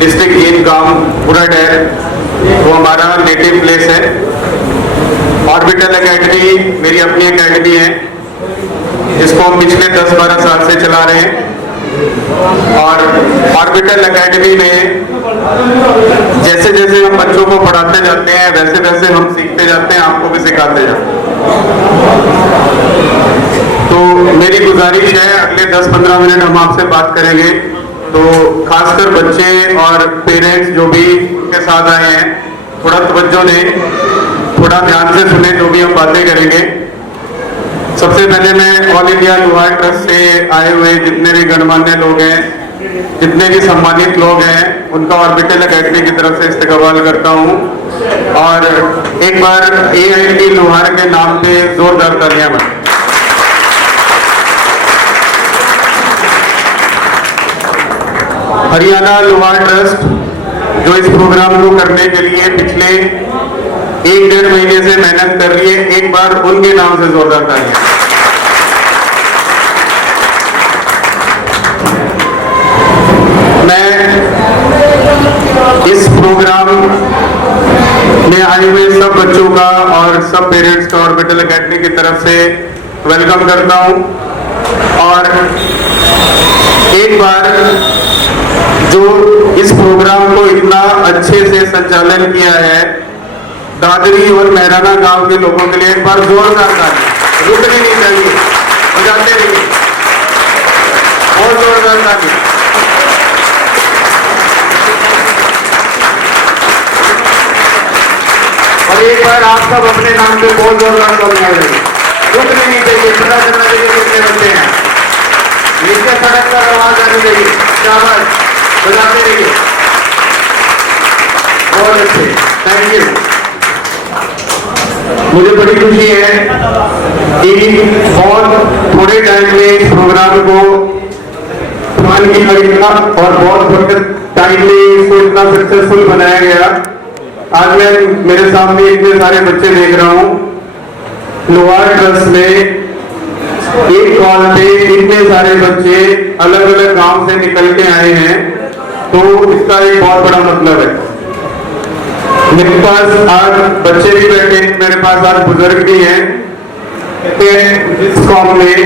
District in गांव बुरड है, वो हमारा नेटिव प्लेस है। ऑर्बिटल एकेडमी मेरी अपनी एकेडमी है, जिसको हम पिछले 10-12 साल से चला रहे हैं। और ऑर्बिटल एकेडमी में जैसे जैसे हम बच्चों को पढ़ाते जाते हैं वैसे वैसे हम सीखते जाते हैं, आपको भी सिखाते जाते हैं। तो मेरी गुजारिश है, अगले 10-15 मिनट हम आपसे बात करेंगे, तो खासकर बच्चे और पेरेंट्स जो भी उनके साथ आए हैं थोड़ा तवज्जो दें, थोड़ा ध्यान से सुने जो भी हम बातें करेंगे। सबसे पहले मैं ऑल इंडिया लोहार ट्रस्ट से आए हुए जितने भी गणमान्य लोग हैं, जितने भी सम्मानित लोग हैं, उनका ऑर्बिटल एकेडमी की तरफ से इस्तकबाल करता हूं। और एक बार AIT लोहार के नाम पे जोरदार तालियां बजाएं। हरियाणा लोहार ट्रस्ट जो इस प्रोग्राम को करने के लिए पिछले 1-1.5 महीने से मेहनत कर रही है, एक बार उनके नाम से जोरदार तालियां। मैं इस प्रोग्राम में आए हुए सब बच्चों का और सब पेरेंट्स का ऑर्बिटल एकेडमी की तरफ से वेलकम करता हूं। और एक बार जो इस प्रोग्राम को इतना अच्छे से संचालन किया है, दादरी और मेहराना गांव के लोगों के लिए एक बार जोरदार ताली, रुकनी नहीं चाहिए, बजाते रहिए, बहुत जोरदार ताली। और एक बार आप सब अपने नाम पे बहुत जोरदार तालियां बजाइए, रुकनी नहीं चाहिए, पता चलना चाहिए कितने बच्चे हैं, नीचे सड़क पर आवाज आनी चाहिए, शाबाश, बजाते रहिए, बहुत अच्छे, थैंक यू। मुझे बड़ी खुशी है कि बहुत थोड़े टाइम में इस प्रोग्राम को प्लान किया गया और बहुत थोड़े टाइम में इसको इतना सक्सेसफुल बनाया गया। आज मैं मेरे सामने इतने सारे बच्चे देख रहा हूं। लोहार ट्रस्ट में एक कॉल पे इतने सारे बच्चे अलग अलग गांव से निकल के आए हैं, तो इसका एक बहुत बड़ा मतलब है। मेरे पास आज बच्चे भी बैठे, मेरे पास आज बुजुर्ग भी हैं। इस कॉम में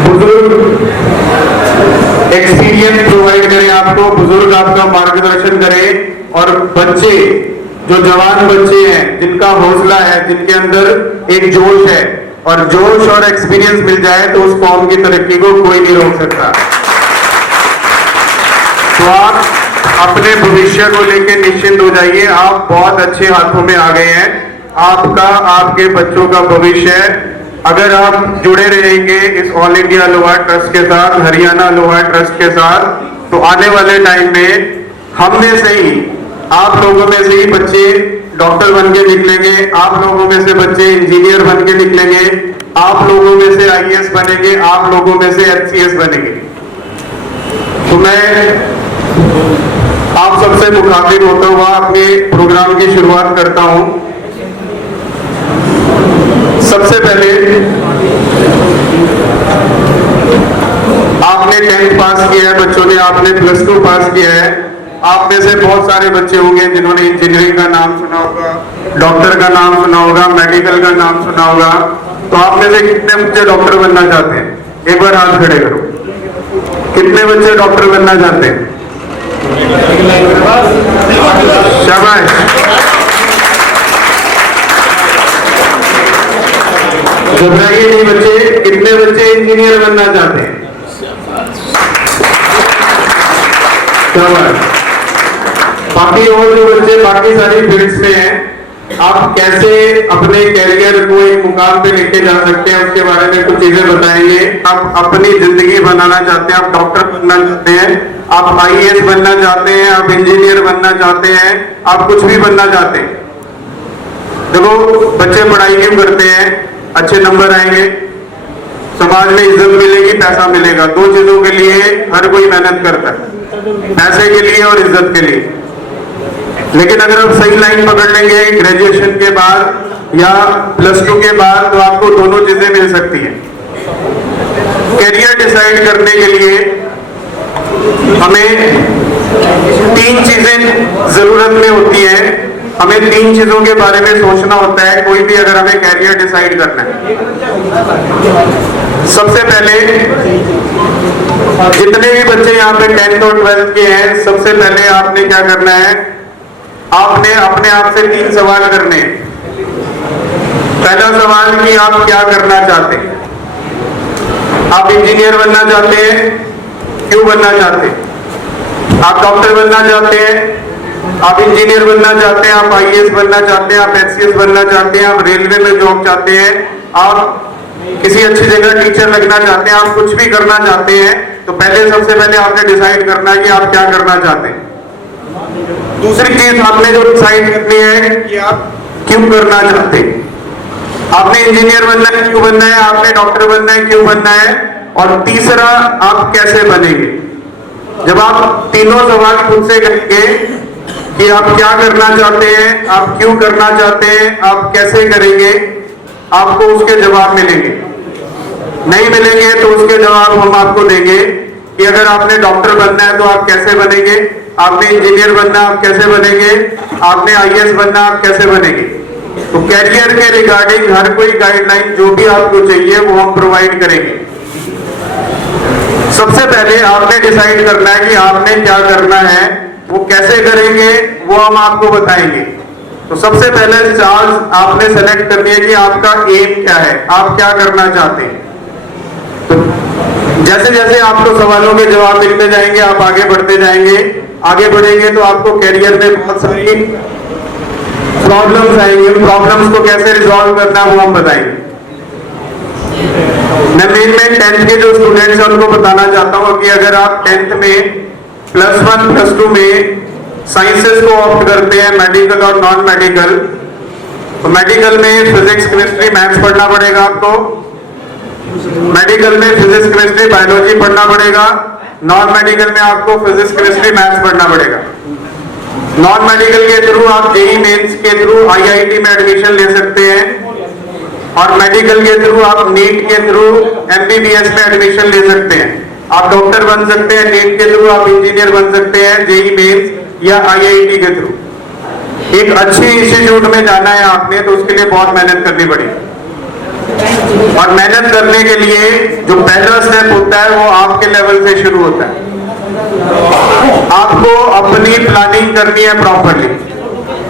बुजुर्ग एक्सपीरियंस प्रोवाइड करें आपको, बुजुर्ग आपका मार्गदर्शन करें, और बच्चे जो जवान बच्चे हैं, जिनका हौसला है, जिनके अंदर एक जोश है, और जोश और एक्सपीरियंस मिल जाए तो उस कॉम की तरक्की को कोई नहीं रोक सकता। तो आप अपने भविष्य को लेकर निश्चिंत हो जाइए, आप बहुत अच्छे हाथों में आ गए हैं। आपका, आपके बच्चों का भविष्य, अगर आप जुड़े रहेंगे इस ऑल इंडिया लोहार ट्रस्ट के साथ, हरियाणा लोहार ट्रस्ट के साथ, तो आने वाले टाइम में हम में से ही, आप लोगों में से ही बच्चे डॉक्टर बन के निकलेंगे, आप लोगों में से बच्चे इंजीनियर बन के निकलेंगे, आप लोगों में से IAS बनेंगे, आप लोगों में से HCS बनेंगे। तो मैं आप सबसे मुखातिब होता हुआ अपने प्रोग्राम की शुरुआत करता हूं। सबसे पहले आपने 10th पास किया है बच्चों ने, आपने +2 पास किया है। आप में से बहुत सारे बच्चे होंगे जिन्होंने इंजीनियरिंग का नाम सुना होगा, डॉक्टर का नाम सुना होगा, मेडिकल का नाम सुना होगा। तो आप में से कितने बच्चे डॉक्टर बनना चाहते हैं? एक बार हाथ खड़े करो। कितने बच्चे डॉक्टर बनना चाहते हैं? शाबाश। घबराइए नहीं बच्चे, कितने बच्चे इंजीनियर बनना चाहते हैं? शाबाश। बाकी और जो बच्चे बाकी सारी फील्ड्स में हैं, आप कैसे अपने कैरियर को एक मुकाम पे लेके जा सकते हैं उसके बारे में कुछ चीजें बताएंगे। आप अपनी जिंदगी बनाना चाहते हैं, आप डॉक्टर बनना चाहते हैं, आप IAS बनना चाहते हैं, आप इंजीनियर बनना चाहते हैं, आप कुछ भी बनना चाहते हैं। देखो बच्चे पढ़ाई क्यों करते हैं? अच्छे नंबर आएंगे, समाज में इज्जत मिलेगी, पैसा मिलेगा। 2 चीजों के लिए हर कोई मेहनत करता है, पैसे के लिए और इज्जत के लिए। लेकिन अगर आप सही लाइन पकड़ लेंगे ग्रेजुएशन के बाद या +2 के बाद, तो आपको दोनों चीजें मिल सकती हैं। करियर डिसाइड करने के लिए हमें 3 चीजें जरूरत में होती है। हमें 3 चीजों के बारे में सोचना होता है कोई भी अगर हमें कैरियर डिसाइड करना है। सबसे पहले जितने भी बच्चे यहाँ पे 10th और 12th के हैं, सबसे पहले आपने क्या करना है, आपने अपने आप से 3 सवाल करने हैं। पहला सवाल कि आप क्या करना चाहते हैं। आप इंजीनियर बनना चाहते हैं, क्यों बनना चाहते हैं। आप डॉक्टर बनना चाहते हैं, आप इंजीनियर बनना चाहते हैं, आप आईएएस बनना चाहते हैं, आप एचसीएस बनना चाहते हैं, आप रेलवे में जॉब चाहते हैं, आप किसी अच्छी जगह टीचर लगना चाहते हैं, आप कुछ भी करना चाहते हैं, तो पहले सबसे पहले आपने डिसाइड करना है कि आप क्या करना चाहते हैं। दूसरी चीज आपने जो डिसाइड करनी है कि आप क्यों करना चाहते हैं। आपने इंजीनियर बनना है, क्यों बनना है, आपने डॉक्टर बनना है, क्यों बनना है, और तीसरा आप कैसे बनेंगे। जब आप तीनों सवाल खुद से करेंगे कि आप क्या करना चाहते हैं, आप क्यों करना चाहते हैं, आप कैसे करेंगे, आपको उसके जवाब मिलेंगे। नहीं मिलेंगे तो उसके जवाब हम आपको देंगे कि अगर आपने डॉक्टर बनना है तो आप कैसे बनेंगे, आपने इंजीनियर बनना आप कैसे बनेंगे, आपने आईएएस बनना आप कैसे बनेंगे। तो कैरियर के रिगार्डिंग हर कोई गाइडलाइन जो भी आपको चाहिए वो हम प्रोवाइड करेंगे। सबसे पहले आपने डिसाइड करना है कि आपने क्या करना है, वो कैसे करेंगे वो हम आपको बताएंगे। तो सबसे पहले चार्ज आपने सेलेक्ट करनी है कि आपका एम क्या है, आप क्या करना चाहते हैं। तो जैसे जैसे आपको सवालों के जवाब मिलते जाएंगे आप आगे बढ़ते जाएंगे। आगे बढ़ेंगे तो आपको कैरियर में बहुत सारी प्रॉब्लम्स आएंगे, प्रॉब्लम्स को कैसे रिजॉल्व करना है वो हम बताएंगे। मैं मेन 10th के जो स्टूडेंट्स हैं उनको बताना चाहता हूँ कि अगर आप 10th में +1 +2 में साइंसेस को ऑप्ट करते हैं, मेडिकल और नॉन मेडिकल, तो मेडिकल में फिजिक्स केमिस्ट्री मैथ्स पढ़ना पड़ेगा आपको, मेडिकल में फिजिक्स केमिस्ट्री बायोलॉजी पढ़ना पड़ेगा, नॉन मेडिकल में आपको फिजिक्स केमिस्ट्री मैथ्स पढ़ना पड़ेगा। नॉन मेडिकल के थ्रू आप जेईई मेंस के थ्रू आईआईटी में एडमिशन ले सकते हैं, और मेडिकल के थ्रू आप नीट के थ्रू एमबीबीएस में एडमिशन ले सकते हैं। आप डॉक्टर बन सकते हैं नीट के थ्रू, आप इंजीनियर बन सकते हैं जेईई मेंस या आईआईटी के थ्रू। एक अच्छे इंस्टीट्यूट में जाना है आपने तो उसके लिए बहुत मेहनत करनी पड़ेगी, और मेहनत करने के लिए जो पहला स्टेप होता है वो आपके लेवल से शुरू होता है। आपको अपनी प्लानिंग करनी है प्रॉपरली।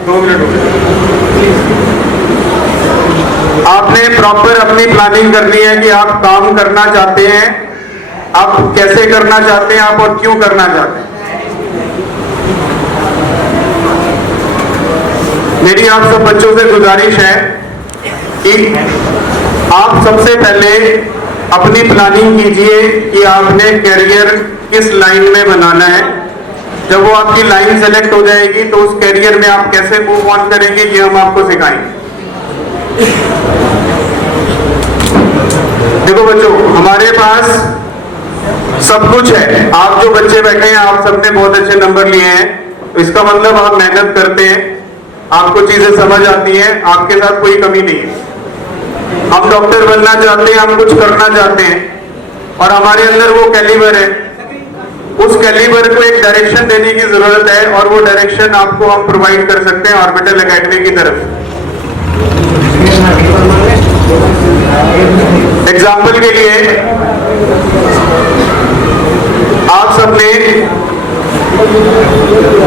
2 मिनट आपने प्रॉपर अपनी प्लानिंग करनी है कि आप काम करना चाहते हैं, आप कैसे करना चाहते हैं, आप और क्यों करना चाहते हैं। मेरी आप सब बच्चों से गुजारिश है कि आप सबसे पहले अपनी प्लानिंग कीजिए कि आपने कैरियर किस लाइन में बनाना है। जब वो आपकी लाइन सेलेक्ट हो जाएगी तो उस कैरियर में आप कैसे मूव ऑन करेंगे ये हम आपको सिखाएंगे। देखो बच्चों, हमारे पास सब कुछ है। आप जो बच्चे बैठे हैं आप सबने बहुत अच्छे नंबर लिए हैं, तो इसका मतलब आप मेहनत करते हैं, आपको चीजें समझ आती हैं, आपके साथ कोई कमी नहीं है। हम डॉक्टर बनना चाहते हैं, हम कुछ करना चाहते हैं, और हमारे अंदर वो कैलिबर है। उस कैलिबर को एक डायरेक्शन देने की जरूरत है, और वो डायरेक्शन आपको हम प्रोवाइड कर सकते हैं ऑर्बिटल एकेडमी की तरफ। एग्जाम्पल के लिए आप सबने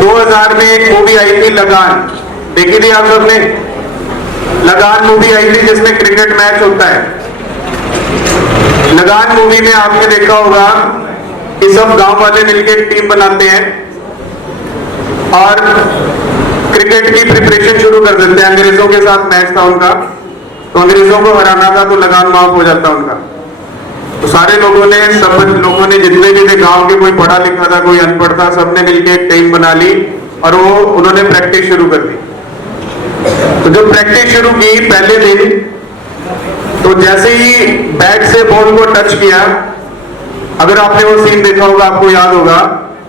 2000 में एक मूवी आई थी लगान, देखी थी आप सबने। लगान मूवी आई थी जिसमें क्रिकेट मैच होता है। लगान मूवी में आपने देखा होगा कि सब गांव वाले मिलकर टीम बनाते हैं और क्रिकेट की प्रिपरेशन शुरू कर देते हैं। अंग्रेजों के साथ मैच था उनका, तो अंग्रेजों को हराना था, तो लगान माफ हो जाता उनका। तो सारे लोगों ने, सब लोगों ने, जितने भी थे गांव के, कोई पढ़ा लिखा था कोई अनपढ़ था, सबने मिलकर एक टीम बना ली और वो उन्होंने प्रैक्टिस शुरू कर दी। तो जब प्रैक्टिस शुरू की पहले दिन, तो जैसे ही बैट से बॉल को टच किया, अगर आपने वो सीन देखा होगा आपको याद होगा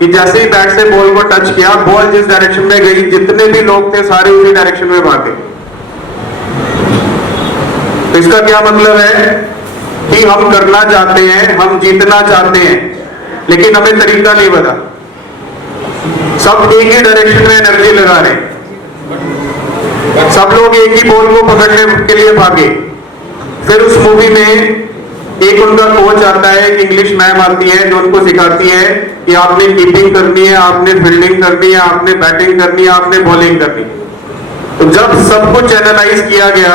कि जैसे ही बैट से बॉल को टच किया, बॉल जिस डायरेक्शन में गई, जितने भी लोग थे सारे उसी डायरेक्शन में भागे। तो इसका क्या मतलब है कि हम करना चाहते हैं, हम जीतना चाहते हैं, लेकिन हमें तरीका नहीं पता। सब एक ही डायरेक्शन में एनर्जी लगा रहे हैं, सब लोग एक ही बॉल को पकड़ने के लिए भागे। फिर उस मूवी में एक उनका कोच आता है, एक इंग्लिश मैम आती है जो उनको सिखाती है कि आपने कीपिंग करनी है, आपने फील्डिंग करनी है, आपने बैटिंग करनी है, आपने बॉलिंग करनी है। तो जब सब कुछ एनालाइज किया गया,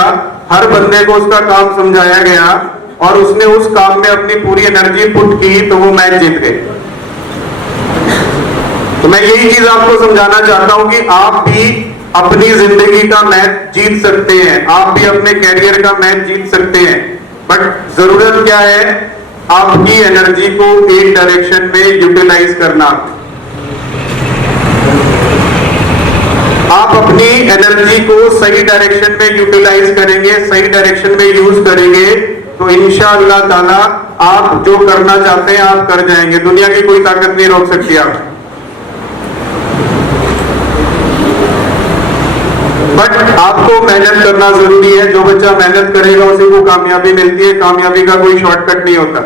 हर बंदे को उसका काम समझाया गया और उसने उस काम में अपनी पूरी एनर्जी पुट की, तो वो मैच जीत गए। तो मैं यही चीज आपको समझाना चाहता हूं कि आप भी अपनी जिंदगी का मैच जीत सकते हैं, आप भी अपने कैरियर का मैच जीत सकते हैं। बट जरूरत क्या है? आपकी एनर्जी को एक डायरेक्शन में यूटिलाइज करना। आप अपनी एनर्जी को सही डायरेक्शन में यूटिलाइज करेंगे, सही डायरेक्शन में यूज करेंगे, तो इंशाअल्लाह ताला आप जो करना चाहते हैं आप कर जाएंगे। दुनिया की कोई ताकत नहीं रोक सकती आप। बट आपको मेहनत करना जरूरी है। जो बच्चा मेहनत करेगा उसी को कामयाबी मिलती है। कामयाबी का कोई शॉर्टकट नहीं होता।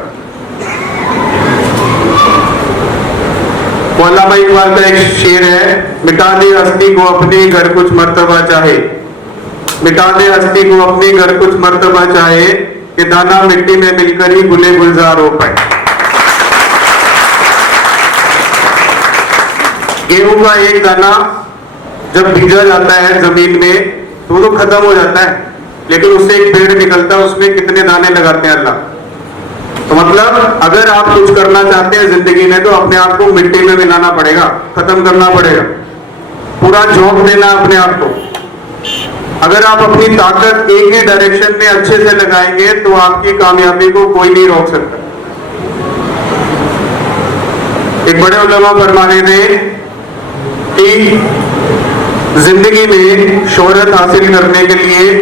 अल्लामा इकबाल का एक शेर है, मिटा दे हस्ती को अपनी घर कुछ मर्तबा चाहे, मिटा दे हस्ती को अपनी घर कुछ मर्तबा चाहे, कि दाना मिट्टी में मिलकर ही गुले गुलजार हो पाए। गेहूं का एक दाना जब बीजा जाता है जमीन में तो वो तो खत्म हो जाता है, लेकिन उससे एक पेड़ निकलता है, उसमें कितने दाने लगाते हैं अल्लाह। तो मतलब अगर आप कुछ करना चाहते हैं जिंदगी में तो अपने आप को मिट्टी में मिलाना पड़ेगा, खत्म करना पड़ेगा, पूरा झोंक देना अपने आप को। अगर आप अपनी ताकत एक ही डायरेक्शन में अच्छे से लगाएंगे तो आपकी कामयाबी को कोई नहीं रोक सकता। एक बड़े उलमा फरमा रहे थे कि जिंदगी में शोहरत हासिल करने के लिए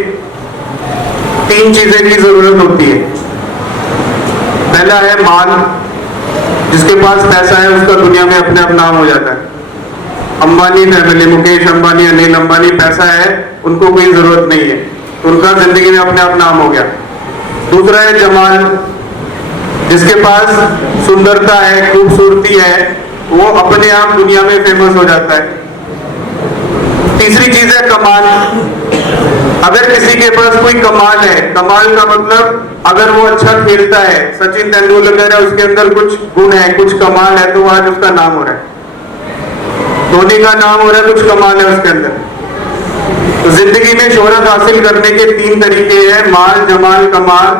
3 चीजें की जरूरत होती है। पहला है माल, जिसके पास पैसा है उसका दुनिया में अपने आप नाम हो जाता है। अंबानी फैमिली, मुकेश अंबानी, अनिल अंबानी, पैसा है, उनको कोई जरूरत नहीं है, तो उनका जिंदगी में अपने आप नाम हो गया। दूसरा है जमाल, जिसके पास सुंदरता है, खूबसूरती है, वो अपने आप दुनिया में फेमस हो जाता है। तीसरी चीज है कमाल। अगर किसी के पास कोई कमाल है, कमाल का मतलब अगर वो अच्छा खेलता है, सचिन तेंदुलकर है, उसके अंदर कुछ गुण है, कुछ कमाल है, तो आज उसका नाम हो रहा है। धोनी का नाम हो रहा है, कुछ कमाल है उसके अंदर। तो जिंदगी में शोहरत हासिल करने के 3 तरीके हैं, माल, जमाल, कमाल।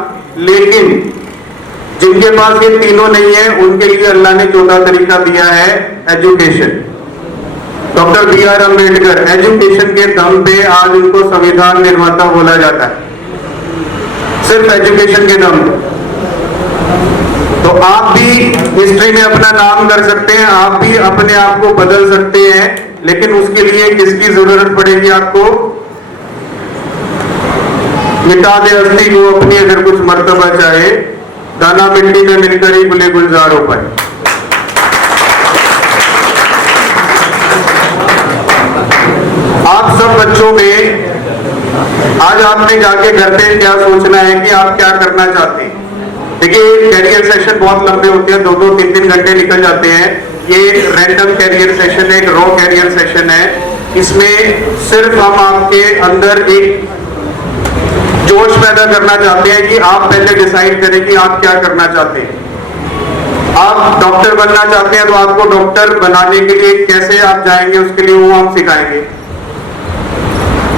लेकिन जिनके पास ये तीनों नहीं है उनके लिए अल्लाह ने 4था तरीका दिया है, education. Doctor B R. Ambedkar, education के दम पे आज उनको संविधान निर्माता बोला जाता है, सिर्फ एजुकेशन के दम पे। तो आप भी हिस्ट्री में अपना नाम कर सकते हैं, आप भी अपने आप को बदल सकते हैं, लेकिन उसके लिए किसकी जरूरत पड़ेगी आपको? मिटा दे हस्ती को अपनी अगर कुछ मर्तबा चाहे, दाना मिट्टी में मिलकर ही गुले गुलजार हो पाए। आप सब बच्चों में आज आपने जाके घर पे क्या सोचना है कि आप क्या करना चाहते हैं। देखिए कैरियर सेशन बहुत लंबे होते हैं, 2-2, 3-3 घंटे निकल जाते हैं। ये रैंडम कैरियर सेशन है, एक रॉ कैरियर सेशन है। इसमें सिर्फ हम आपके अंदर एक जोश पैदा करना चाहते हैं कि आप पहले डिसाइड करें कि आप क्या करना चाहते हैं। आप डॉक्टर बनना चाहते हैं तो आपको डॉक्टर बनाने के लिए कैसे आप जाएंगे, उसके लिए वो हम सिखाएंगे।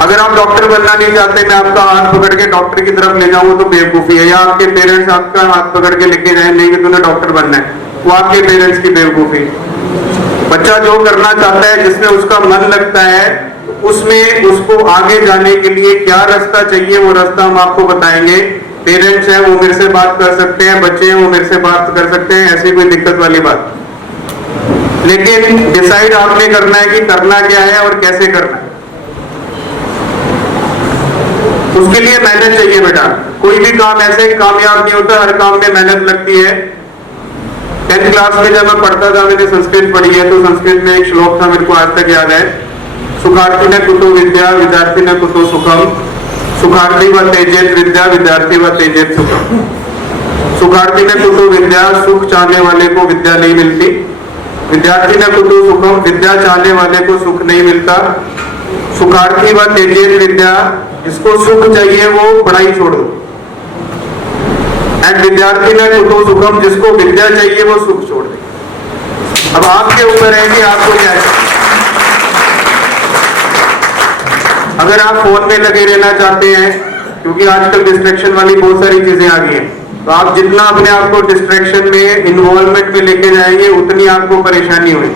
अगर आप डॉक्टर बनना नहीं चाहते, मैं आपका हाथ पकड़ के डॉक्टर की तरफ ले जाऊं तो बेवकूफी है, या आपके पेरेंट्स आपका हाथ पकड़ के लेके जाए नहीं कि तूने डॉक्टर बनना है, वो आपके पेरेंट्स की बेवकूफी। बच्चा जो करना चाहता है, जिसमें उसका मन लगता है, उसमें उसको आगे जाने के लिए क्या रास्ता चाहिए वो रास्ता हम आपको बताएंगे। पेरेंट्स हैं वो मेरे से बात कर सकते हैं, बच्चे हैं वो मेरे से बात कर सकते हैं, ऐसी कोई दिक्कत वाली बात। लेकिन डिसाइड आपने करना है कि करना क्या है और कैसे करना है। उसके लिए मेहनत चाहिए बेटा। कोई भी काम ऐसे कामयाब नहीं होता, हर काम में मेहनत लगती है। 10th क्लास में जब मैं पढ़ता था, मैंने संस्कृत पढ़ी है, तो संस्कृत में एक श्लोक था, मेरे को आज तक याद है। सुखार्थी न कुतो विद्या, विद्यार्थी न कुतो सुखम, सुखार्थी व तेजेत विद्या, विद्यार्थी व तेजेत सुखम। सुखार्थी ने कुतु विद्या, सुख चाहने वाले को विद्या नहीं मिलती। विद्यार्थी ने कुतु सुखम, विद्या चाहने वाले को सुख नहीं मिलता। सुखार्थी व तेजेत विद्या, जिसको सुख चाहिए वो पढ़ाई छोड़ दो। एंड विद्यार्थी ने कुतु सुखम, जिसको विद्या चाहिए वो सुख छोड़ दे। अब आपके ऊपर है कि आपको क्या है। अगर आप फोन में लगे रहना चाहते हैं, क्योंकि आजकल डिस्ट्रैक्शन वाली बहुत सारी चीजें आ गई हैं, तो आप जितना अपने आप को डिस्ट्रैक्शन में, इन्वॉल्वमेंट में लेके जाएंगे उतनी आपको परेशानी होगी।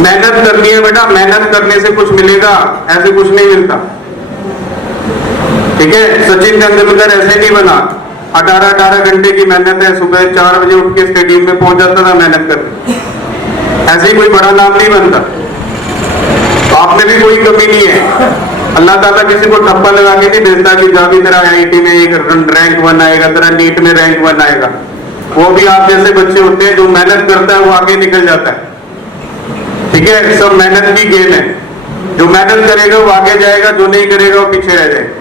मेहनत करनी है बेटा, मेहनत करने से कुछ मिलेगा, ऐसे कुछ नहीं मिलता। ठीक है, सचिन तेंदुलकर ऐसे नहीं बना। 18 घंटे की मेहनत है, सुबह 4 बजे उठ के स्टेडियम में पहुंच जाता था मेहनत करने। ऐसे ही कोई बड़ा नाम नहीं बनता। तो आप में भी कोई कमी नहीं है। अल्लाह ताला किसी को ठप्पा लगा के नहीं भेजता कि जा भी तेरा IIT में एक रैंक 1 आएगा, तेरा नीट में रैंक 1 आएगा। वो भी आप जैसे बच्चे होते हैं, जो मेहनत करता है वो आगे निकल जाता है। ठीक है, सब मेहनत की गेम है। जो मेहनत करेगा वो आगे जाएगा, जो नहीं करेगा वो पीछे रह जाएगा।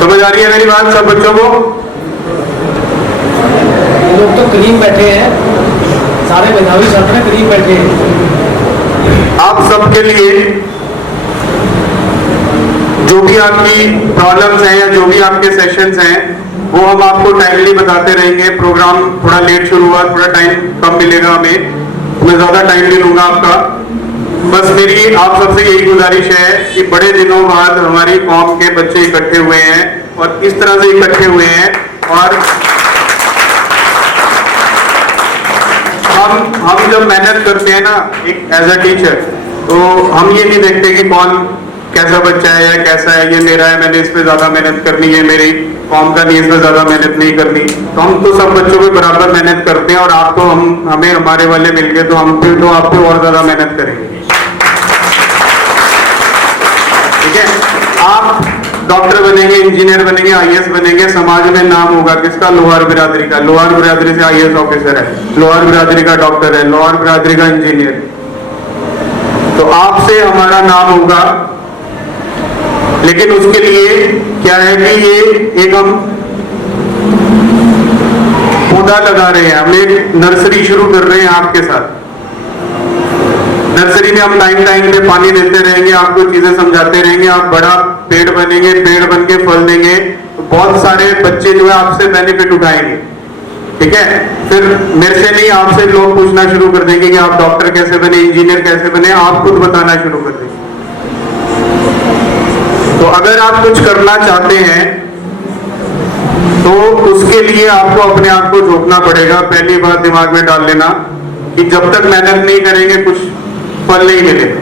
समझ आ रही है मेरी बात सब बच्चों को? लोग तो करीब बैठे हैं, सारे मेधावी छात्र करीब बैठे हैं। आप सबके लिए जो भी आपकी प्रॉब्लम्स हैं या जो भी आपके सेशंस हैं वो हम आपको टाइमली बताते रहेंगे। प्रोग्राम थोड़ा लेट शुरू हुआ, थोड़ा टाइम कम मिलेगा हमें, मैं ज्यादा टाइम नहीं लूंगा आपका। बस मेरी आप सबसे यही गुजारिश है कि बड़े दिनों बाद हमारी कौम के बच्चे इकट्ठे हुए हैं और इस तरह से इकट्ठे हुए हैं, और हम जब मेहनत करते हैं ना एक एज अ टीचर, तो हम ये नहीं देखते कि कौन कैसा बच्चा है या कैसा है, ये मेरा है, मैंने इस पे ज्यादा मेहनत करनी है, मेरी कौम का नहीं, इसमें ज्यादा मेहनत नहीं करनी। तो हम तो सब बच्चों पे बराबर मेहनत करते हैं, और आप तो हमें हमारे वाले मिलके तो हम पे तो आप पे और ज्यादा मेहनत करेंगे। ठीक है, आप डॉक्टर बनेंगे, इंजीनियर बनेंगे, IAS बनेंगे, समाज में नाम होगा किसका? लोहार बिरादरी का। लोहार बिरादरी से IAS ऑफिसर है, लोहार बिरादरी का डॉक्टर है, लोहार बिरादरी का इंजीनियर। तो आपसे हमारा नाम होगा, लेकिन उसके लिए क्या है कि ये एक हम पौधा लगा रहे हैं, हम एक नर्सरी शुरू कर रहे हैं आपके साथ। नर्सरी में हम टाइम पे पानी देते रहेंगे, आपको चीजें समझाते रहेंगे, आप बड़ा पेड़ बनेंगे, पेड़ बन के फल देंगे, तो बहुत सारे बच्चे जो है आपसे बेनिफिट उठाएंगे। ठीक है, फिर मेरे से नहीं, आपसे लोग पूछना शुरू कर देंगे कि आप डॉक्टर कैसे बने, इंजीनियर कैसे बने, आप खुद बताना शुरू कर देंगे। तो अगर आप कुछ करना चाहते हैं तो उसके लिए आपको अपने आप को झोंकना पड़ेगा। पहली बात दिमाग में डाल लेना कि जब तक मेहनत नहीं करेंगे कुछ फल नहीं मिलेगा।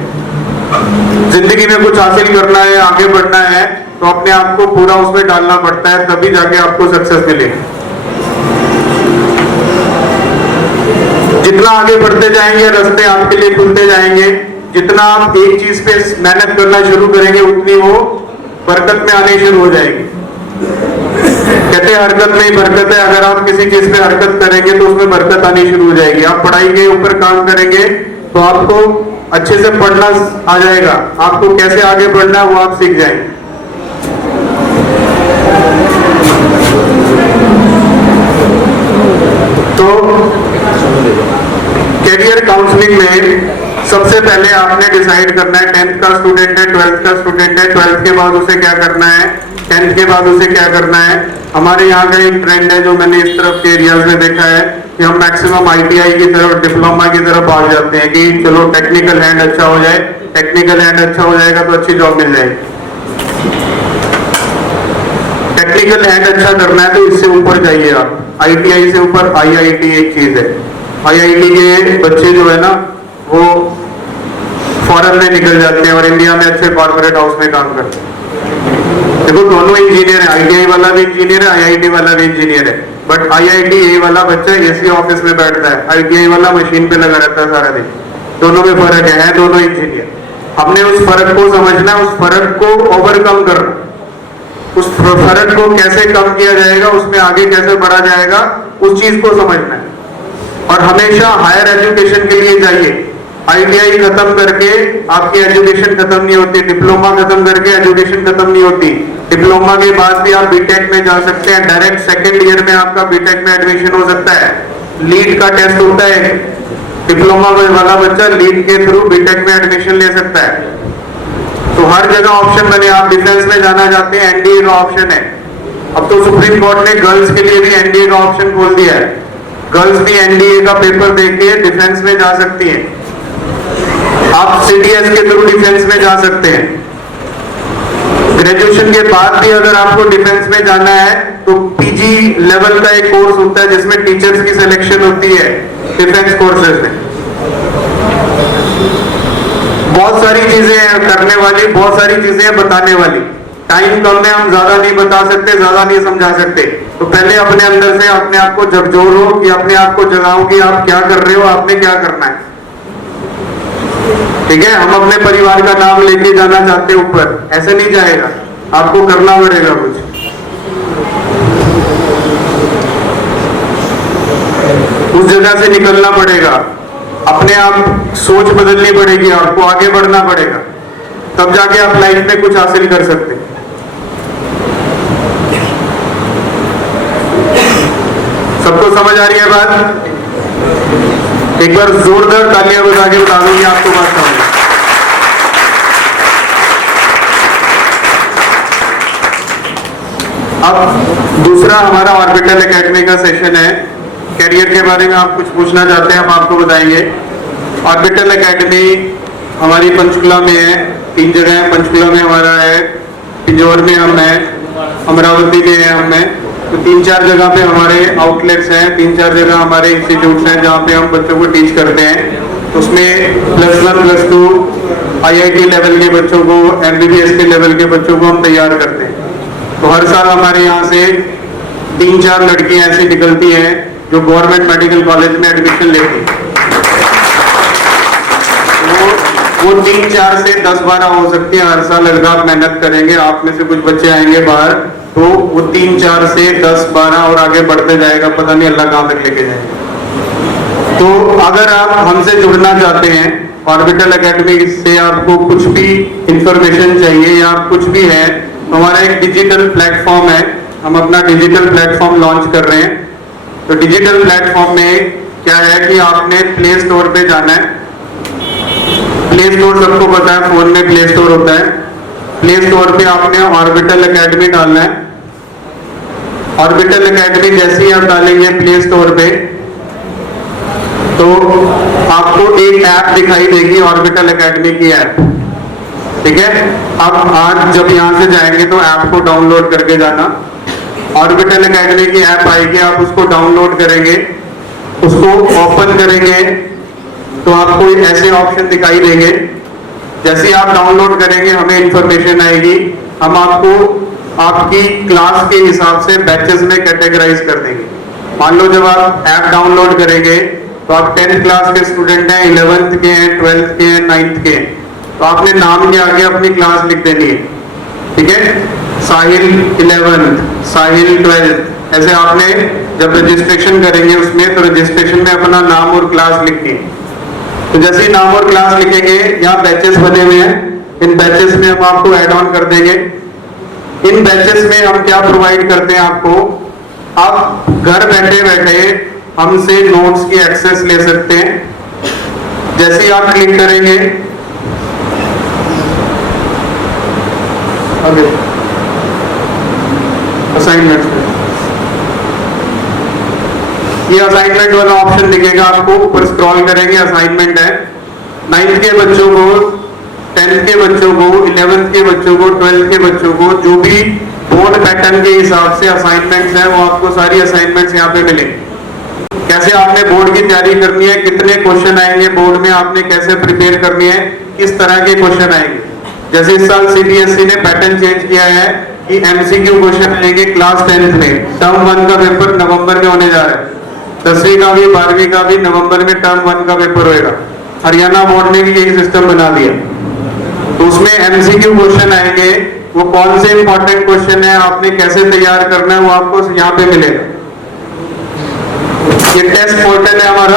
जिंदगी में कुछ हासिल करना है, आगे बढ़ना है, तो अपने आप को पूरा उसमें डालना पड़ता है, तभी जाके आपको सक्सेस मिलेगा। जितना आगे बढ़ते जाएंगे रास्ते आपके लिए खुलते जाएंगे, जितना आप एक चीज पे मेहनत करना शुरू करेंगे उतनी वो बरकत में आनी शुरू हो जाएगी। कहते हैं हरकत में ही बरकत है। अगर आप किसी चीज पे हरकत करेंगे तो उसमें बरकत आनी शुरू हो जाएगी। आप पढ़ाई के ऊपर काम करेंगे तो आपको अच्छे से पढ़ना आ जाएगा, आपको कैसे आगे बढ़ना है वो आप सीख जाएंगे। तो कैरियर काउंसलिंग में सबसे पहले आपने डिसाइड करना है, 10th का स्टूडेंट है, 12th का स्टूडेंट है, 12th के बाद उसे क्या करना है, 10th के बाद उसे क्या करना है। हमारे यहाँ का एक ट्रेंड है जो मैंने इस तरफ के एरियाज में देखा है कि हम मैक्सिमम ITI की तरफ, डिप्लोमा की तरफ भाग जाते हैं कि चलो टेक्निकल हैंड अच्छा हो जाए, टेक्निकल हैंड अच्छा हो जाएगा तो अच्छी जॉब मिल जाएगी। टेक्निकल हैंड अच्छा करना है तो इससे ऊपर जाइए आप, ITI से ऊपर IIT एक चीज है। IIT के बच्चे जो है ना वो फॉरेन में निकल जाते हैं और इंडिया में अच्छे कॉर्पोरेट हाउस में काम करते हैं। देखो दोनों इंजीनियर है, ITI वाला भी इंजीनियर है, IIT वाला भी इंजीनियर है, बट IIT वाला बच्चा AC ऑफिस में बैठता है, ITI वाला मशीन पे लगा रहता है सारा दिन। दोनों में फर्क है दोनों इंजीनियर। हमने उस फर्क को समझना, उस फर्क को ओवरकम करना, उस फर्क को कैसे कम किया जाएगा, उसमें आगे कैसे बढ़ा जाएगा, उस चीज को समझना है। और हमेशा हायर एजुकेशन के लिए जाइए। ITI खत्म करके आपकी एजुकेशन खत्म नहीं होती, डिप्लोमा खत्म करके एजुकेशन खत्म नहीं होती। डिप्लोमा के बाद भी आप बीटेक में जा सकते हैं, डायरेक्ट सेकेंड ईयर में आपका बीटेक में एडमिशन हो सकता है। लीड का टेस्ट होता है, डिप्लोमा वाला बच्चा लीड के थ्रू बीटेक में एडमिशन ले सकता है। तो हर जगह ऑप्शन बने। आप डिफेंस में जाना चाहते हैं, एनडीए का ऑप्शन है। अब तो सुप्रीम कोर्ट ने गर्ल्स के लिए भी एनडीए का ऑप्शन खोल दिया है। गर्ल्स भी एनडीए का पेपर देके डिफेंस में जा सकती हैं। आप सीडीएस के थ्रू डिफेंस में जा सकते हैं। ग्रेजुएशन के बाद भी अगर आपको डिफेंस में जाना है तो पीजी लेवल का एक कोर्स होता है जिसमें टीचर्स की सिलेक्शन होती है डिफेंस कोर्सेज में। बहुत सारी चीजें हैं करने वाली, बहुत सारी चीजें हैं बताने वाली। टाइम कम है, हम ज्यादा नहीं बता सकते, ज्यादा नहीं समझा सकते। तो पहले अपने अंदर से अपने आप को झकझोरो कि अपने आप को जगाओ कि आप क्या कर रहे हो, आपने क्या करना है। ठीक है, हम अपने परिवार का नाम लेके जाना चाहते हैं ऊपर, ऐसे नहीं जाएगा, आपको करना पड़ेगा कुछ। उस जगह से निकलना पड़ेगा, अपने आप सोच बदलनी पड़ेगी, आपको आगे बढ़ना पड़ेगा, तब जाके आप लाइफ में कुछ हासिल कर सकते हैं। सबको समझ आ रही है बात? एक बार जोरदार तालियां बजा के बता दूंगी आपको बात समझ। अब दूसरा हमारा ऑर्बिटल एकेडमी का सेशन है। कैरियर के बारे में आप कुछ पूछना चाहते हैं, हम आपको बताएंगे। ऑर्बिटल एकेडमी हमारी पंचकुला में है, 3 जगह है। पंचकुला में हमारा है, पिंजौर में हम है, अमरावती में है हम है। तो 3-4 जगह पे हमारे आउटलेट्स हैं, 3-4 जगह हमारे इंस्टीट्यूट्स हैं जहाँ पे हम बच्चों को टीच करते हैं। उसमें +1 +2 IIT लेवल के बच्चों को, MBBS के लेवल के बच्चों को हम तैयार करते हैं। तो हर साल हमारे यहाँ से 3-4 लड़कियां ऐसी निकलती हैं जो गवर्नमेंट मेडिकल कॉलेज में एडमिशन लेती हैं। वो 3-4 से 10-12 हो सकती है हर साल। अगर आप मेहनत करेंगे, आप में से कुछ बच्चे आएंगे बाहर, तो वो 3-4 से 10-12 और आगे बढ़ते जाएगा, पता नहीं अल्लाह कहां तक लेके जाएगा। तो अगर आप हमसे जुड़ना चाहते हैं, ऑर्बिटल एकेडमी से आपको कुछ भी इंफॉर्मेशन चाहिए या कुछ भी है, तो हमारा एक डिजिटल प्लेटफॉर्म है। हम अपना डिजिटल प्लेटफॉर्म लॉन्च कर रहे हैं। तो डिजिटल प्लेटफॉर्म में क्या है कि आपने प्ले स्टोर पे जाना है। प्ले स्टोर सबको पता है, फोन में प्ले स्टोर होता है। प्ले स्टोर पे आपने ऑर्बिटल एकेडमी डालना है। ऑर्बिटल एकेडमी जैसे ही आप डालेंगे प्ले स्टोर पे, तो आपको एक ऐप दिखाई देगी, ऑर्बिटल एकेडमी की ऐप। ठीक है, अब आज जब यहाँ से जाएंगे तो ऐप को डाउनलोड करके जाना। ऑर्बिटल एकेडमी की ऐप आएगी, आप उसको डाउनलोड करेंगे, उसको ओपन करेंगे तो आपको ऐसे ऑप्शन दिखाई देंगे। जैसे ही आप डाउनलोड करेंगे हमें इंफॉर्मेशन आएगी, हम आपको आपकी क्लास के हिसाब से बैचेस में कैटेगराइज कर देंगे। मान लो जब आप ऐप डाउनलोड करेंगे तो आप 10th क्लास के स्टूडेंट हैं, 11th के हैं, 12th के हैं, 9th के हैं, तो आपने नाम के आगे अपनी क्लास लिख देनी है। ठीक है, साहिल 11th, साहिल 12th, ऐसे आपने जब रजिस्ट्रेशन करेंगे उसमें, तो रजिस्ट्रेशन में अपना नाम और क्लास लिखनी है। तो जैसे ही नाम और क्लास लिखेंगे, यहाँ बैचेस बने हुए हैं, इन बैचेस में हम आपको ऐड ऑन कर देंगे। इन बैचेस में हम क्या प्रोवाइड करते हैं आपको, आप घर बैठे बैठे हमसे नोट्स की एक्सेस ले सकते हैं। जैसे ही आप क्लिक करेंगे, आगे असाइनमेंट, ये असाइनमेंट वाला ऑप्शन दिखेगा आपको, ऊपर स्क्रॉल करेंगे, असाइनमेंट है। 9th के बच्चों को, 10th के बच्चों को, 11th के बच्चों को, 12th के बच्चों को जो भी बोर्ड पैटर्न के हिसाब से असाइनमेंट्स हैं, वो आपको सारी असाइनमेंट्स यहाँ पे मिलेंगे। कैसे आपने बोर्ड की तैयारी करनी है, कितने क्वेश्चन आएंगे बोर्ड में, आपने कैसे प्रिपेयर करनी है, किस तरह के क्वेश्चन आएंगे। जैसे इस साल CBSE ने पैटर्न चेंज किया है कि MCQ क्वेश्चन आएंगे क्लास 10th में। टर्म 1 का पेपर नवंबर में होने जा रहा है, 10वीं का भी 12वीं का भी नवंबर में टर्म 1 का पेपर होएगा। हरियाणा बोर्ड ने भी यही सिस्टम बना दिया। तो उसमें MCQ क्वेश्चन आएंगे, वो कौन से इंपॉर्टेंट क्वेश्चन है, आपने कैसे तैयार करना है, वो आपको यहाँ पे मिलेगा। ये टेस्ट पोर्टल है हमारा,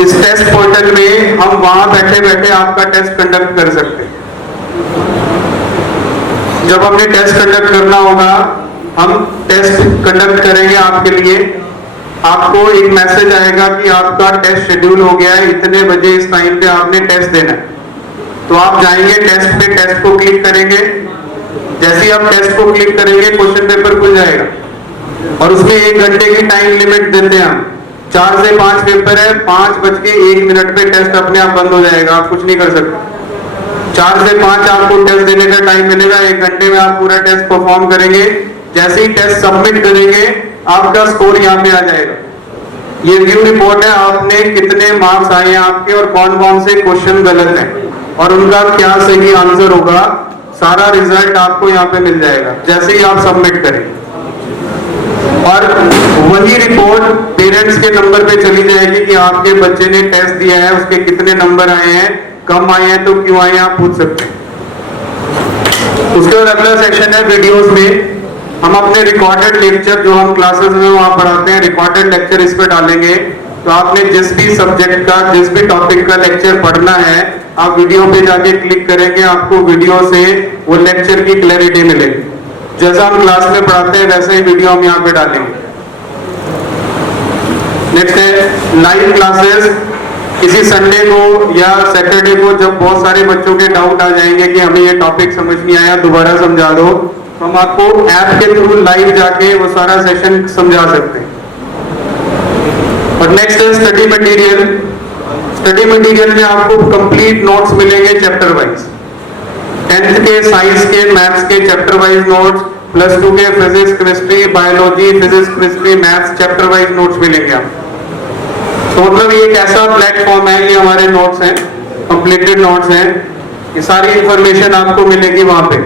इस टेस्ट पोर्टल में हम वहां बैठे बैठे आपका टेस्ट कंडक्ट कर सकते हैं। जब हमने टेस्ट कंडक्ट करना होगा, हम टेस्ट कंडक्ट करेंगे आपके लिए। आपको एक मैसेज आएगा कि आपका टेस्ट शेड्यूल हो गया है, इतने बजे इस टाइम पे आपने टेस्ट देना है। तो आप जाएंगे टेस्ट पे, टेस्ट को क्लिक करेंगे। जैसे ही आप टेस्ट को क्लिक करेंगे, क्वेश्चन पेपर खुल जाएगा और उसमें 1 घंटे की टाइम लिमिट देते हैं हम। 4 से 5 पेपर है, 5:01 पे टेस्ट अपने आप बंद हो जाएगा, आप कुछ नहीं कर सकते। 4 से 5 आपको टेस्ट देने का टाइम मिलेगा, 1 घंटे में आप पूरा टेस्ट परफॉर्म करेंगे। जैसे ही टेस्ट सबमिट करेंगे, आपका स्कोर यहाँ पे आ जाएगा। ये व्यू रिपोर्ट है, आपने कितने मार्क्स आए हैं आपके और कौन कौन से क्वेश्चन गलत हैं और उनका क्या सही आंसर होगा, सारा रिजल्ट आपको यहाँ पे मिल जाएगा जैसे ही आप सबमिट करेंगे। और वही रिपोर्ट पेरेंट्स के नंबर पे चली जाएगी कि आपके बच्चे ने टेस्ट दिया है, उसके कितने नंबर आए हैं, कम आए हैं तो क्यों आए हैं, आप पूछ सकते हैं। उसके बाद अगला सेक्शन है वीडियोस में। हम अपने रिकॉर्डेड लेक्चर जो हम क्लासेस में वहां पढ़ाते हैं, रिकॉर्डेड लेक्चर इस पे डालेंगे। तो आपने जिस भी सब्जेक्ट का, जिस भी टॉपिक का लेक्चर पढ़ना है, आप वीडियो पे जाके क्लिक करेंगे, आपको वीडियो से वो लेक्चर की क्लैरिटी मिलेगी। जैसा हम क्लास में पढ़ाते हैं वैसे ही वीडियो हम यहाँ पे डालेंगे। नेक्स्ट है लाइव क्लासेस। किसी संडे को या सैटरडे को जब बहुत सारे बच्चों के डाउट आ जाएंगे कि हमें ये टॉपिक समझ नहीं आया, दोबारा समझा दो, तो हम आपको ऐप के थ्रू लाइव जाके वो सारा सेशन समझा सकते हैं। और नेक्स्ट है स्टडी मटेरियल। स्टडी मटेरियल में आपको कंप्लीट नोट्स मिलेंगे चैप्टर वाइज। 10th के साइंस के, मैथ्स के चैप्टर वाइज नोट्स, +2 के physics, chemistry, biology, physics, chemistry, maths chapter wise notes मिलेंगे आपको। तो मतलब ये एक ऐसा प्लेटफॉर्म है, ये हमारे नोट्स हैं, कंप्लीटेड नोट्स हैं। ये सारी इंफॉर्मेशन आपको मिलेगी वहां पे।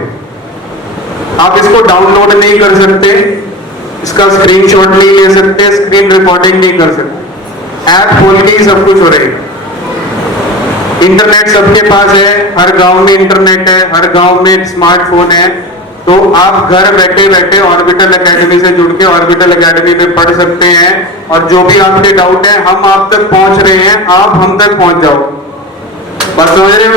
आप इसको डाउनलोड नहीं कर सकते, इसका स्क्रीनशॉट नहीं ले सकते, स्क्रीन रिकॉर्डिंग नहीं कर सकते। ऐप खोल के ही सब कुछ हो रहेगा। इंटरनेट सबके पास है, हर गांव में इंटरनेट है, हर गांव में स्मार्टफोन है। तो आप घर बैठे बैठे ऑर्बिटल एकेडमी से जुड़ के ऑर्बिटल एकेडमी में पढ़ सकते हैं और जो भी आपके डाउट है हम आप तक पहुंच रहे हैं, आप हम तक पहुंच जाओ। बस समझ रहे हो?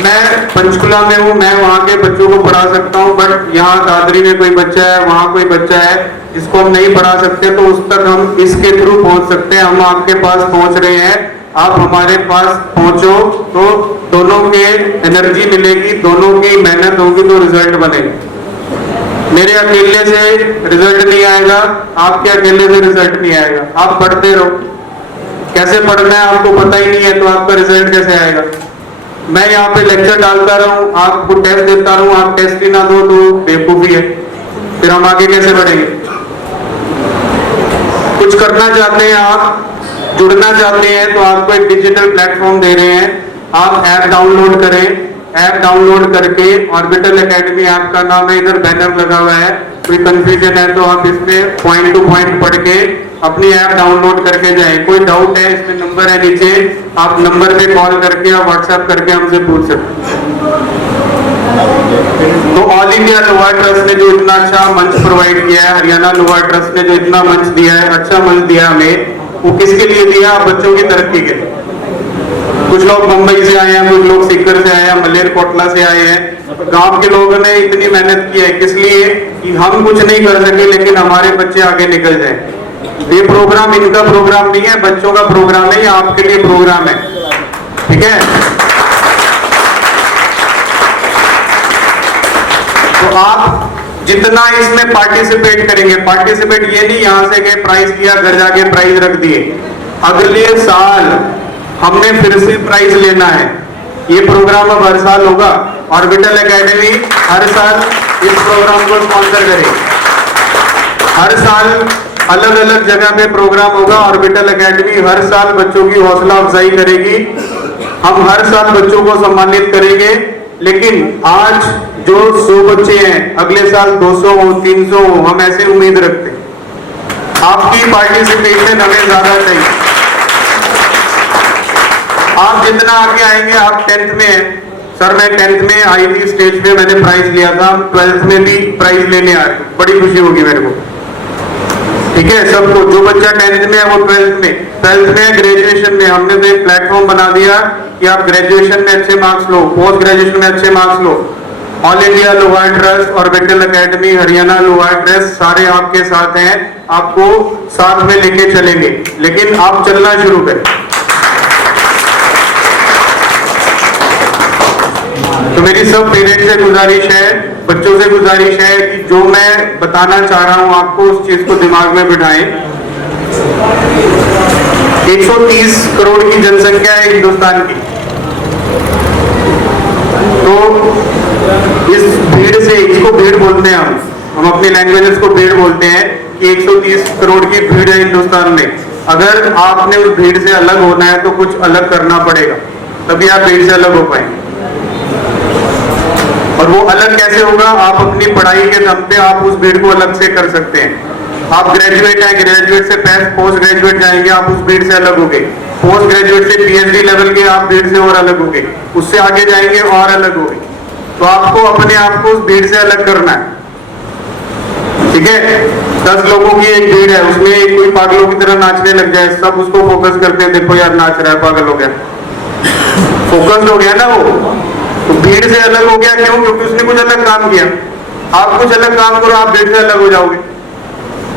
मैं पंचकुला में हूँ, मैं वहाँ के बच्चों को पढ़ा सकता हूँ, बट यहाँ दादरी में कोई बच्चा है, वहाँ कोई बच्चा है जिसको हम नहीं पढ़ा सकते, तो उस तक हम इसके थ्रू पहुँच सकते हैं। हम आपके पास पहुँच रहे हैं, आप हमारे पास पहुँचो, तो दोनों के एनर्जी मिलेगी, दोनों की मेहनत होगी तो रिजल्ट बनेगा। मेरे अकेले से रिजल्ट नहीं आएगा, आपके अकेले से रिजल्ट नहीं आएगा। आप पढ़ते रहो, कैसे पढ़ना है आपको पता ही नहीं है तो आपका रिजल्ट कैसे आएगा। मैं यहाँ पे लेक्चर डालता रहूं, आपको टेस्ट देता रहूं, आप टेस्ट ही ना दो तो बेवकूफी है, फिर हम आगे कैसे बढ़ेंगे। कुछ करना चाहते हैं आप, जुड़ना चाहते हैं, तो आपको एक डिजिटल प्लेटफॉर्म दे रहे हैं। आप ऐप डाउनलोड करें, ऐप डाउनलोड करके ऑर्बिटल एकेडमी ऐप का नाम है, इधर बैनर लगा हुआ है, कोई कंफ्यूजन है तो आप इसमें पॉइंट टू पॉइंट पढ़ के अपनी ऐप डाउनलोड करके जाएं। कोई डाउट है, इसमें नंबर है नीचे, आप नंबर पे कॉल करके या व्हाट्सएप करके हमसे पूछ सकते हैं। तो ऑल इंडिया लोअर ट्रस्ट ने जो इतना अच्छा मंच प्रोवाइड किया है, हरियाणा लोअर ट्रस्ट ने जो इतना मंच दिया है, अच्छा मंच दिया हमें, वो किसके लिए दिया? बच्चों की तरक्की के लिए। कुछ लोग मुंबई से आए हैं, कुछ लोग सीकर से आए हैं, मलेरकोटला से आए हैं। गांव के लोगों ने इतनी मेहनत की है, किस लिए? कि हम कुछ नहीं कर सके लेकिन हमारे बच्चे आगे निकल जाए। ये प्रोग्राम इनका प्रोग्राम नहीं है, बच्चों का प्रोग्राम है, ये आपके लिए प्रोग्राम है, ठीक है। तो आप जितना इसमें पार्टिसिपेट करेंगे, पार्टिसिपेट ये नहीं यहाँ से गए प्राइज लिया, घर जाके प्राइज रख दिए, अगले साल हमने फिर से प्राइज लेना है। ये प्रोग्राम अब हर साल होगा, ऑर्बिटल एकेडमी हर साल इस प्रोग्राम को स्पॉन्सर करेगी। हर साल अलग अलग जगह पे प्रोग्राम होगा, ऑर्बिटल एकेडमी हर साल बच्चों की हौसला अफजाई करेगी। हम हर साल बच्चों को सम्मानित करेंगे, लेकिन आज जो 100 बच्चे हैं, अगले साल 200 हो, 300 हो, हम ऐसे उम्मीद रखते हैं। आपकी पार्टिसिपेशन हमें ज्यादा चाहिए। आप जितना आगे आएंगे, आप 10th में हैं, सर मैं 10th में आई थी स्टेज पे, मैंने प्राइज लिया था, 12th में भी प्राइज लेने आ रही, बड़ी खुशी होगी मेरे को, ठीक है। सबको, जो बच्चा 10th में है वो 12th में ग्रेजुएशन में, हमने तो एक प्लेटफॉर्म बना दिया कि आप ग्रेजुएशन में अच्छे मार्क्स लो, पोस्ट ग्रेजुएशन में अच्छे मार्क्स लो। ऑल इंडिया लोहार ट्रस्ट और विटल एकेडमी, हरियाणा लोहार ट्रस्ट सारे आपके साथ हैं, आपको साथ में लेके चलेंगे, लेकिन आप चलना शुरू करें। तो मेरी सब पेरेंट्स से गुजारिश है, बच्चों से गुजारिश है कि जो मैं बताना चाह रहा हूं आपको उस चीज को दिमाग में बिठाएं। 130 करोड़ की जनसंख्या है हिंदुस्तान की, तो इस भीड़ से, इसको भीड़ बोलते हैं हम अपनी लैंग्वेजेस को भीड़ बोलते हैं कि 130 करोड़ की भीड़ है हिंदुस्तान में। अगर आपने उस भीड़ से अलग होना है तो कुछ अलग करना पड़ेगा, तभी आप भीड़ से अलग हो पाएंगे। और वो अलग कैसे होगा? आप अपनी पढ़ाई के दम पे आप उस भीड़ को अलग से कर सकते हैं। आप ग्रेजुएट हैं, ग्रेजुएट से पोस्ट ग्रेजुएट जाएंगे, आप उस भीड़ से अलग होंगे। पोस्ट ग्रेजुएट से पीएचडी लेवल के आप भीड़ से और अलग होंगे, उससे आगे जाएंगे और अलग होंगे। तो आपको अपने आप को उस भीड़ से अलग करना है, ठीक है। 10 लोगों की एक भीड़ है, उसमें कोई पागलों की तरह नाचने लग जाए, सब उसको फोकस करते हैं, देखो यार नाच रहा है, पागल हो गया, फोकस हो गया ना वो, तो भीड़ से अलग हो गया। क्यों? क्योंकि उसने कुछ अलग काम किया। आप कुछ अलग काम करो, आप भीड़ से अलग हो जाओगे।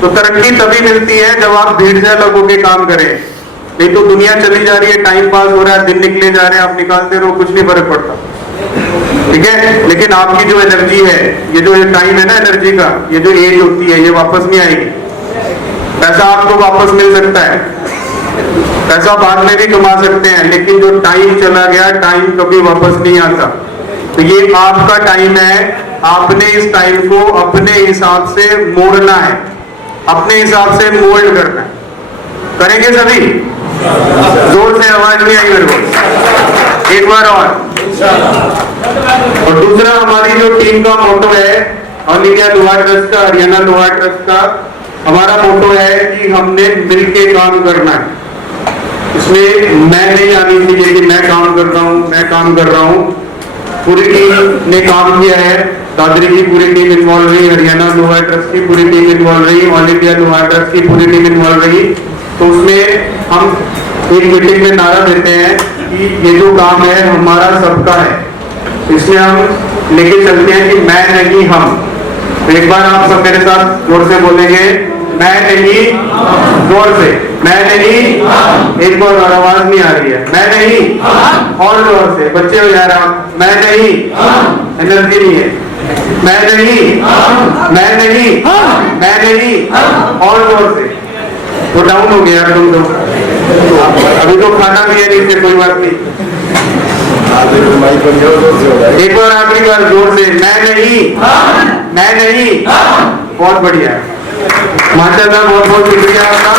तो तरक्की तभी मिलती है जब आप भीड़ से अलग होकर काम करें। नहीं तो दुनिया चली जा रही है, टाइम पास हो रहा है, दिन निकले जा रहे हैं, आप निकालते रहो, कुछ नहीं फर्क पड़ता, ठीक है। लेकिन आपकी जो एनर्जी है, ये जो टाइम है ना एनर्जी का, ये जो एज होती है, ये वापस नहीं आएगी। पैसा आपको वापस मिल सकता है, पैसा बाद में भी कमा सकते हैं, लेकिन जो टाइम चला गया, टाइम कभी वापस नहीं आता। तो ये आपका टाइम है, आपने इस टाइम को अपने हिसाब से मोड़ना है, अपने हिसाब से मोल्ड करना है। करेंगे सभी? जोर से आवाज नहीं आई मेरे को, एक बार और दूसरा, हमारी जो टीम का मोटो है, ऑल इंडिया लोहार ट्रस्ट का, हरियाणा लोहार ट्रस्ट का, हमारा मोटो है कि हमने मिलके काम करना है। इसमें मैं नहीं आनी चाहिए कि मैं काम कर रहा हूं, मैं काम कर रहा हूं। पूरी टीम ने काम किया है, दादरी की पूरी टीम इन्वॉल्व रही, हरियाणा लोहार ट्रस्ट की पूरी टीम इन्वॉल्व रही, ऑल इंडिया लोहार ट्रस्ट की पूरी टीम इन्वॉल्व रही। तो उसमें हम एक मीटिंग में नारा देते हैं कि ये जो काम है हमारा सबका है, इसलिए हम लेके चलते हैं कि मैं नहीं हम। तो एक बार आप सब मेरे साथ जोर से बोलेंगे, मैं नहीं, जोर से, मैं नहीं, एक बार और आवाज नहीं आ रही है, मैं नहीं, और जोर से, बच्चे हो जा रहा, मैं नहीं, एनर्जी नहीं है, मैं नहीं, मैं नहीं, मैं नहीं, और जोर से। वो डाउन हो गया तुम लोग, अभी तो खाना भी है नीचे, कोई बात नहीं। एक बार आखिरी बार जोर से, मैं नहीं, मैं नहीं, बहुत बढ़िया। माशाल्लाह, बहुत बहुत शुक्रिया आपका।